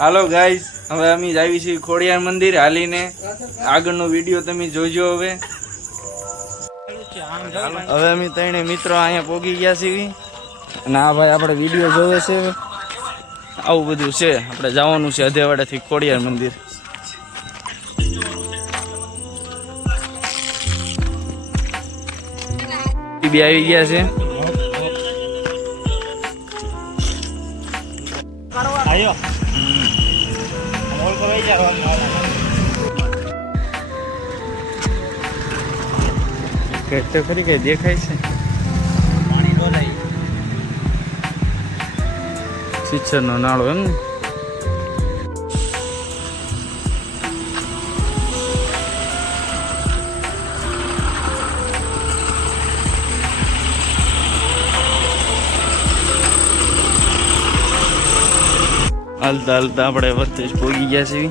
Hello guys, હવે અમે આવી છીએ ખોડિયાર મંદિર હાલીને. આગળનો વિડીયો તમે જોજો. હવે અમે ત્રણે મિત્રો અહીંયા પોગી ગયા છીએ અને આ ભાઈ આપણે વિડીયો જોવે છે. આવું બધું છે. આપણે જવાનું છે અધેવાડાથી ખોડિયાર મંદિર. બી આવી ગયા છે. તો ખરી કઈ દેખાય છે. સિચ્છર નો નાળો એમ ને. હાલતા હાલતા આપણે વર્તેજ પોગી ગયા છીએ.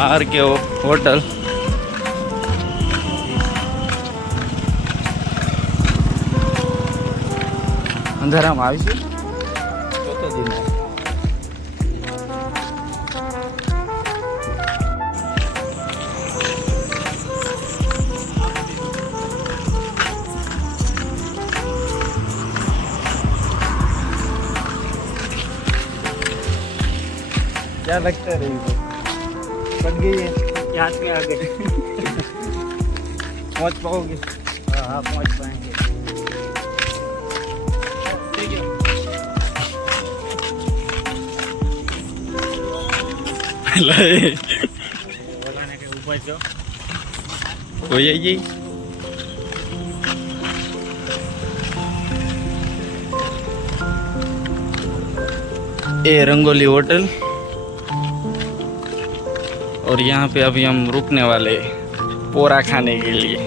आर के होटल अंधारा में आवीशु चौथा दिन क्या लगता है बन गई है हाथ में आ गए. पहुंच पाओगे? हाँ पहुंच पाएंगे. हो जाइए. ये रंगोली होटल और यहाँ पे अभी हम रुकने वाले पोरा खाने के लिए.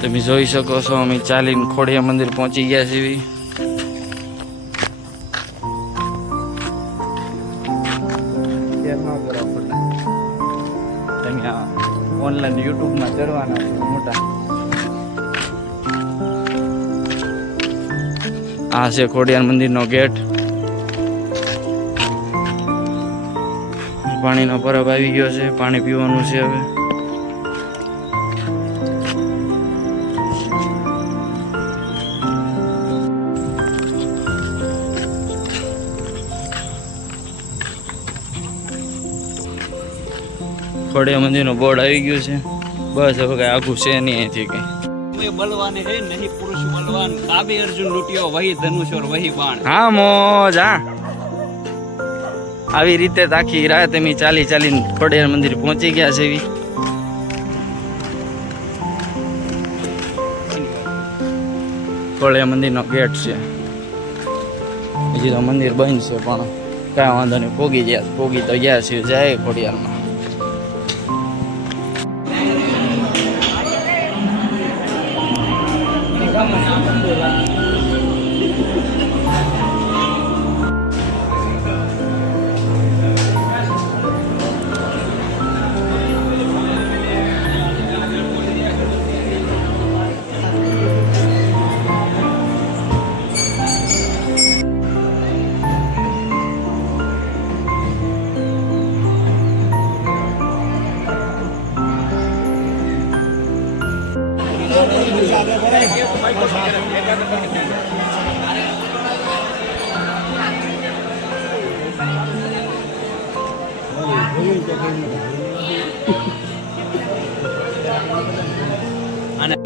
તમે જોઈ શકો છો અમે ચાલીને ખોડિયાર મંદિર પહોંચી ગયા છીએ. ઓનલાઈન યુટ્યુબ માં ચડવાના છે મોટા. આ છે ખોડિયાર મંદિર નો ગેટ. પાણીનો પરબ આવી ગયો છે. પાણી પીવાનું છે હવે. ખોડિયાર મંદિર નો બોર્ડ આવી ગયું છે. બસ હવે કઈ આખું છે નહીં અહીંથી કઈ. बलवान है नहीं पुरुष बलवान. काबे अर्जुन लूटियो वही धनुष और वही बाण. હા મોજ. હા આવી રીતે આખી રાત અમે ચાલીને ખોડિયાર મંદિર પહોંચી ગયા છે. ખોડિયાર મંદિર નો ગેટ છે. હજી તો મંદિર બંધ છે પણ કાંઈ વાંધો નહીં. પોગી તો ગયા છે. જાય ખોડિયારમાં. અને